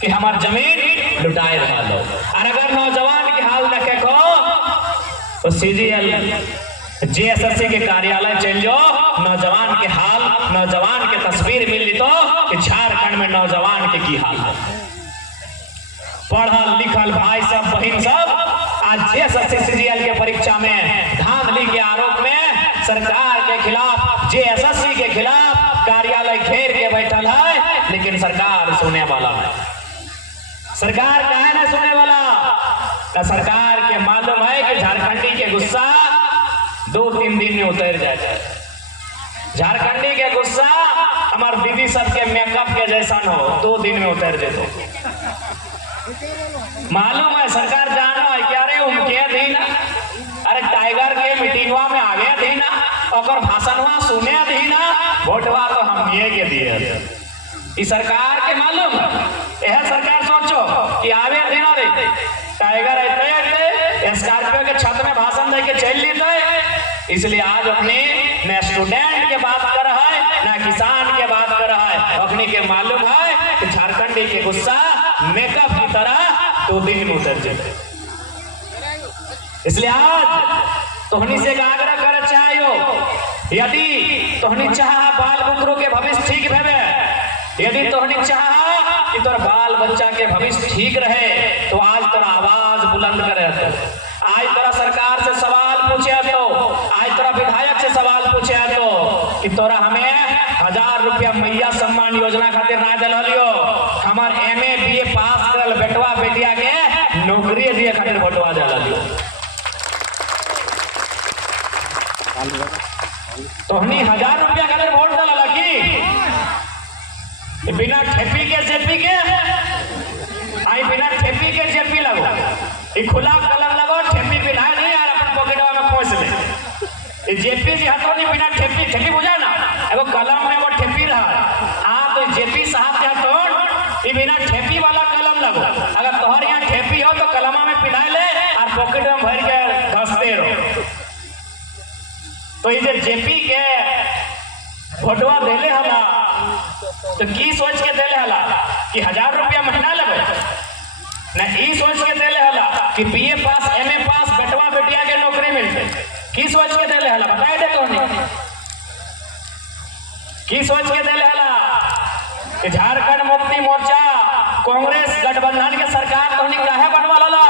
कि हमार जमीन लुटाए रहा लो। और अगर नौजवान की हाल देखे को तो सीजीएल जेएसएससी के कार्यालय चल जाओ, नौजवान के हाल, नौजवान के तस्वीर मिली तो कि झारखंड में नौजवान के की हाल है। पढ़ल लिखल भाई सब बहन सब आज जेएसएससी सीजीएल के परीक्षा में धांधली के आरोप में सरकार के खिलाफ, जेएसएससी के खिलाफ कार्यालय घेर के बैठल है, लेकिन सरकार सुने वाला है। सरकार काहे ना सुने वाला? ना सरकार के मालूम है कि झारखंडी के गुस्सा 2-3 दिन में उतर जाए। झारखंडी के गुस्सा हमार दीदी सबके मेकअप के जैसा हो, 2 दिन में उतर जेतो। मालूम है सरकार जाना है क्या रे उनके दी ना, अरे टाइगर के मीटिंगवा में आगे दी ना, और भाषणवा सुने दी ना, वोटवा तो हम ये के दिए। इस सरकार के मालूम यह सरकार सोचो कि आवे दिन रे टाइगर रहते स्कॉर्पियो के छत में भाषण दे के चल लेते। इसलिए आज अपने न स्टूडेंट के बात कर रहा है ना किसान के बात कर रहा है, अपने के मालूम है कि झारखंडी के गुस्सा मेकअप की तरह 2 दिन में उतर जाए। इसलिए आज तोहनी से आग्रह कर चाहिए, यदि तोहनी चाह बाल बुतरू के भविष्य ठीक भेबे, यदि तोहनी चाह कि तोर बाल बच्चा के भविष्य ठीक रहे, तो आज तोरा आवाज बुलंद करे। आज तोरा सरकार से सवाल पूछे तो, आज तोरा विधायक से सवाल पूछे तो कि तोरा हमें 1000 रुपया मैया सम्मान योजना खातिर ना दिल लियो, हमार एमए बीए पास करल बेटवा बेटिया के नौकरी दिए खातिर वोटवा दिला लियो। तोहनी 1000 रुपया खातिर वोट दिला की बिना ठेपी के जेपी के, आई बिना ठेपी के जेपी लगो, ये खुला कलम लगो, ठेपी बिना नहीं यार अपन पॉकेटवा में खोस ले। जेपी जी हथौनी बिना ठेपी, ठेपी बुझा ना, एगो कलम में वो ठेपी रहा, हाँ तो जेपी साहब के हथौन ये बिना ठेपी वाला कलम लगो। अगर तोहर यहाँ ठेपी हो तो कलमा में पिना ले और पॉकेट में भर के घसते रहो। तो ये जेपी के फोटोआ देले हला तो की सोच के देले हला कि 1000 रुपया महीना लगे ना, ई सोच के देले हला कि बीए पास एमए पास बेटवा बेटिया के नौकरी मिलते। की सोच के देले हला बताए दे कौन? की सोच के देले हला कि झारखंड मुक्ति मोर्चा कांग्रेस गठबंधन के सरकार तो नहीं काहे बनवा ला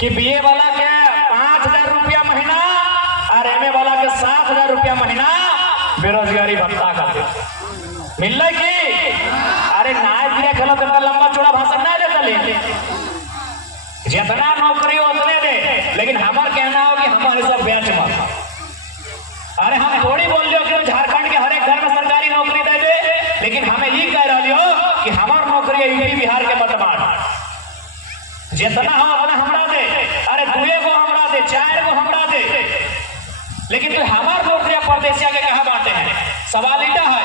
कि बीए वाला के 5000 रुपया महीना और एमए वाला के 7000 रुपया महीना बेरोजगारी भत्ता खाते मिल रहा की? अरे नाय दिया खेलो तो लंबा चौड़ा भाषण ना देता ले, जितना नौकरी हो उतने दे, लेकिन हमार कहना हो कि हमारे सब बेच मत। अरे हम थोड़ी बोल लियो कि झारखंड के हर एक घर में सरकारी नौकरी दे दे, लेकिन हमें ये कह रहा लियो कि हमार नौकरी यूपी बिहार के मत बांट, जितना हो उतना हमरा दे। अरे 2 गो हमरा दे, 4 गो हमरा दे, लेकिन तो हमार नौकरियां परदेशिया के कहा बांटे हैं? सवाल इटा है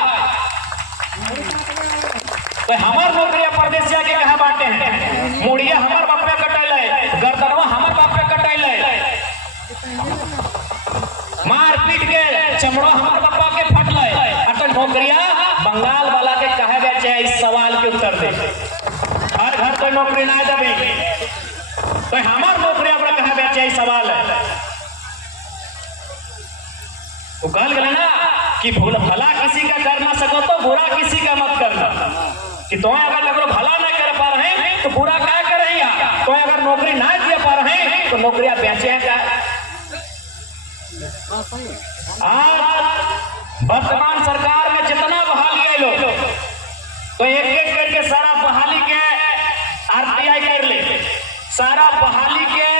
तो हमार नौकरियां परदेशिया के कहा बांटे हैं? मुड़िया हमार बाप पे कटाइल है, गर्दनवा हमार बाप पे कटाइल है, मार पीट के चमड़ो हमार बापा के फटल है, और तो नौकरियां बंगाल वाला के कहे बेचे है? इस सवाल के उत्तर दे। हर घर तो नौकरी ना देवे तो हमार नौकरियां बड़ा कहे बेचे? सवाल है। वो कल गए ना कि भला किसी का कर ना सको तो बुरा किसी का मत करना, कि तो अगर लगो भला ना कर पा रहे हैं तो बुरा क्या कर रहे हैं? तो अगर नौकरी ना दे पा रहे हैं तो नौकरियां बेचे हैं क्या? आज वर्तमान सरकार में जितना बहाल गए लोग तो एक करके सारा बहाली के आरटीआई कर ले, सारा बहाली के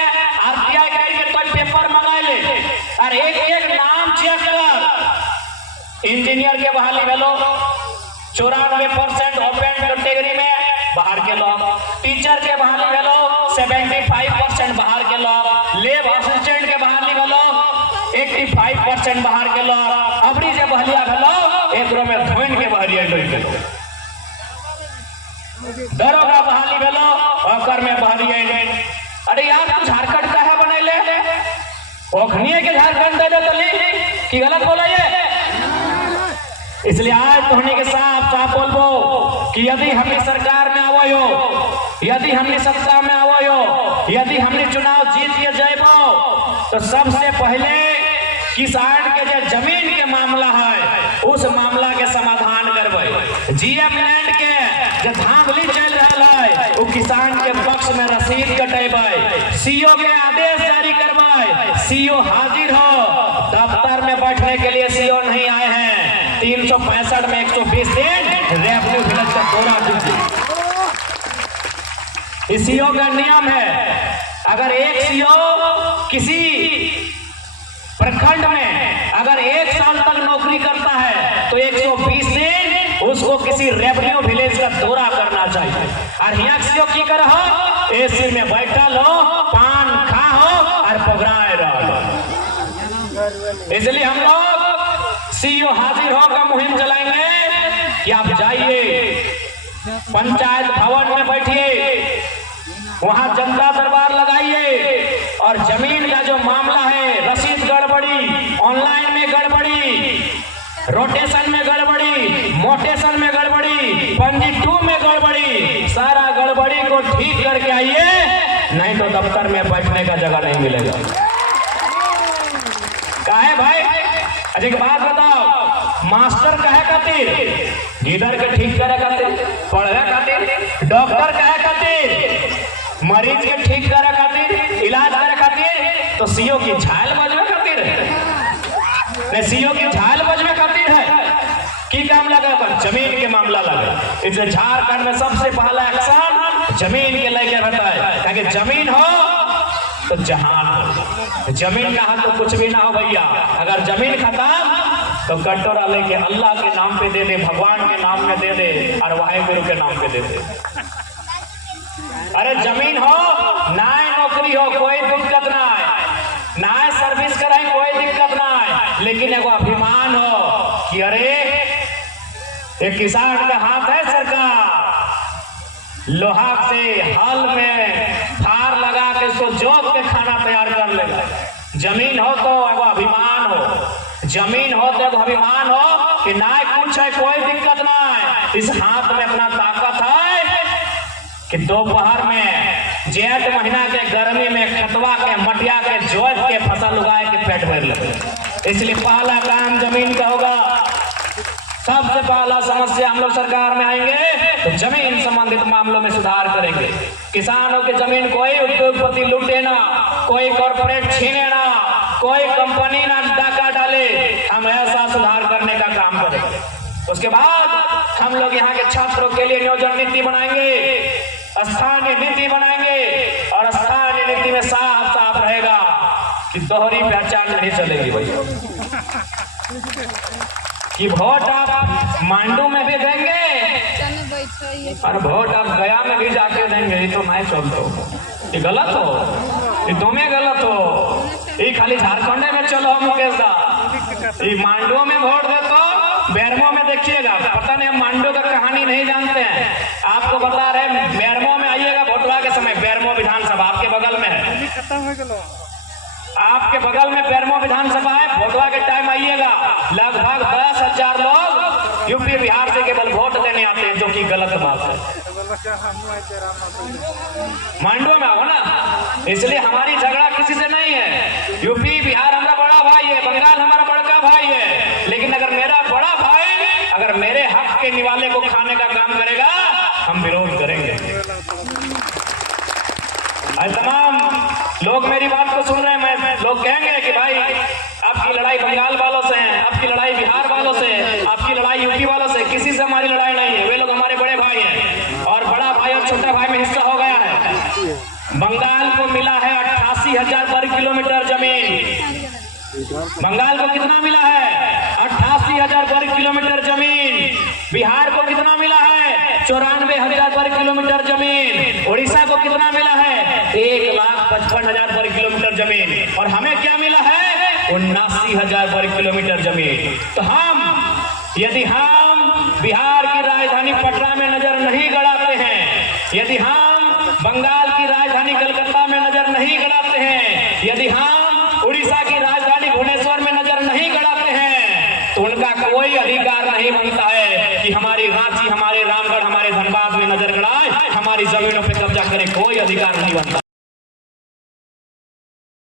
आरटीआई करके तो पेपर मंगा ले, और एक नाम चेक कर। इंजीनियर के बहाली भेलो 94% ओपन कैटेगरी में बाहर के लोग, टीचर के बहाली भेलो 75% बाहर के लोग, लेब असिस्टेंट के बहाली भेलो 85% बाहर के लोग, अबरी जे बहलिया भेलो एकरो में धोइन के बहलिया लोग गेलो, दरोगा बहाली भेलो ओकर में बहलिया। अरे यार तू झारखंड काहे बनैले? ओखनिए के झारखंड दे देतली कि गलत बोला ये? इसलिए आज तोहनी के साफ साफ बोलबो कि यदि हमने सरकार में आवो हो, यदि हमने सत्ता में आवो हो, यदि हमने चुनाव जीत के जाइबो तो सबसे पहले किसान के जो जमीन के मामला है उस मामला के समाधान करबे। जीएम लैंड के जो धांधली चल रहा है वो किसान के पक्ष में रसीद कटेबे, सीओ के आदेश जारी करबे। सीओ हाजिर हो, दफ्तर में बैठने के लिए सीओ नहीं आए हैं। 365 में 120 दिन रेवेन्यू विलेज का दौरा कीजिए। इस सीओ का नियम है, अगर एक सीओ किसी प्रखंड में अगर 1 साल तक नौकरी करता है तो 120 दिन उसको किसी रेवेन्यू विलेज का दौरा करना चाहिए। और यहाँ सीओ की कर हो, एसी में बैठल हो, पान खा हो और पगड़ाए रहो। इसलिए हम लोग सीओ हाजिर हो का मुहिम चलाएंगे कि आप जाइए पंचायत भवन में बैठिए, वहां जनता दरबार लगाइए और जमीन का जो मामला है, रसीद गड़बड़ी, ऑनलाइन में गड़बड़ी, रोटेशन में गड़बड़ी, मोटेशन में गड़बड़ी, पंजी 2 में गड़बड़ी, सारा गड़बड़ी को ठीक करके आइए, नहीं तो दफ्तर में बैठने का जगह नहीं मिलेगा। काहे भाई? अजय एक बात बताओ, मास्टर कहे खातिर, गिदर के ठीक करे खातिर, पढ़े खातिर, डॉक्टर कहे खातिर, मरीज के ठीक करे खातिर, इलाज करे खातिर, तो सीओ की झाल बजवे खातिर है, सीओ की झाल बजवे खातिर है की काम लगा पर जमीन के मामला लगे। इसलिए झारखंड में सबसे पहला एक्शन जमीन के लेके रहता है, ताकि जमीन हो तो जहान हो, जमीन ना हो तो कुछ भी ना हो भैया। अगर जमीन खत्म तो कटोरा लेके अल्लाह के नाम पे दे दे, भगवान के नाम में दे दे और वाहेगुरु के नाम पे दे दे। अरे जमीन हो, नाय नौकरी हो, कोई दिक्कत ना है, नाय सर्विस कराए कोई दिक्कत ना है, लेकिन एगो अभिमान हो कि अरे एक किसान का हाथ है सरकार, लोहा से हल में फार लगा के उसको जोत के खाना तैयार कर लेगा। जमीन हो तो एगो अभिमान हो, जमीन हो तो एगो अभिमान हो कि ना कुछ है कोई दिक्कत ना है, इस हाथ में अपना ताकत है कि दोपहर में जेठ महीना के गर्मी में खतवा के मटिया के जोत के फसल उगाए के पेट भर ले। इसलिए पहला काम जमीन का होगा। सबसे पहला समस्या हम लोग सरकार में आएंगे तो जमीन संबंधित मामलों में सुधार करेंगे। किसानों की जमीन कोई उद्योगपति लूटे ना, कोई कॉर्पोरेट छीने ना, कोई कंपनी ना डाका डाले, हम ऐसा सुधार करने का काम करेंगे। उसके बाद हम लोग यहाँ के छात्रों के लिए नियोजन नीति बनाएंगे, स्थानीय नीति बनाएंगे और स्थानीय नीति में साफ साफ रहेगा कि दोहरी पहचान नहीं चलेगी भैया, कि वोट आप मांडू में भी देंगे और वोट आप गया में भी जाके देंगे, ये तो नहीं चलता, ये गलत हो, ये दोनों गलत हो। ये खाली झारखंड में चलो मुकेश दा, ये मांडू में वोट दे तो बेरमो में देखिएगा, पता नहीं हम मांडू का कहानी नहीं जानते हैं, आपको बता रहे बेरमो में आइएगा वोटवा के समय, बेरमो विधानसभा आपके बगल में है, आपके बगल में बेरमो विधानसभा है, वोटवा के टाइम आइएगा, लगभग 10,000 लोग यूपी बिहार से केवल वोट देने आते हैं, जो कि गलत बात है। मांडू में आओ ना, इसलिए हमारी झगड़ा किसी से नहीं है। यूपी बिहार हमारा बड़ा भाई है, बंगाल हमारा बड़का भाई है, लेकिन अगर मेरा बड़ा भाई अगर मेरे हक के निवाले को खाने का काम करेगा, हम विरोध करेंगे। तमाम लोग मेरी बात को सुन रहे हैं, लोग कहेंगे कि भाई आपकी लड़ाई बंगाल वालों से है, आपकी लड़ाई बिहार वालों से है, आपकी लड़ाई यूपी वालों से, किसी से हमारी लड़ाई नहीं है, वे लोग हमारे बड़े भाई हैं और बड़ा भाई और छोटा भाई में हिस्सा हो गया है। बंगाल को मिला है 88,000 वर्ग किलोमीटर जमीन, बंगाल को कितना मिला है 88,000 वर्ग किलोमीटर जमीन, बिहार को कितना मिला है 94,000 वर्ग किलोमीटर जमीन, उड़ीसा को कितना मिला है 1,55,000 वर्ग किलोमीटर जमीन, और हमें क्या मिला है 79,000 वर्ग किलोमीटर जमीन। तो यदि हम बिहार की राजधानी पटना में नजर नहीं गड़ाते हैं, यदि हम बंगाल की राजधानी कलकत्ता में नजर नहीं गड़ाते हैं, यदि हम उड़ीसा की राजधानी भुवनेश्वर में नजर नहीं गड़ाते हैं, तो उनका कोई अधिकार नहीं बनता है कि हमारी रांची, हमारे रामगढ़, हमारे में नजर गड़ाए, हमारी जमीनों पे कब्जा करे कोई अधिकार नहीं बनता।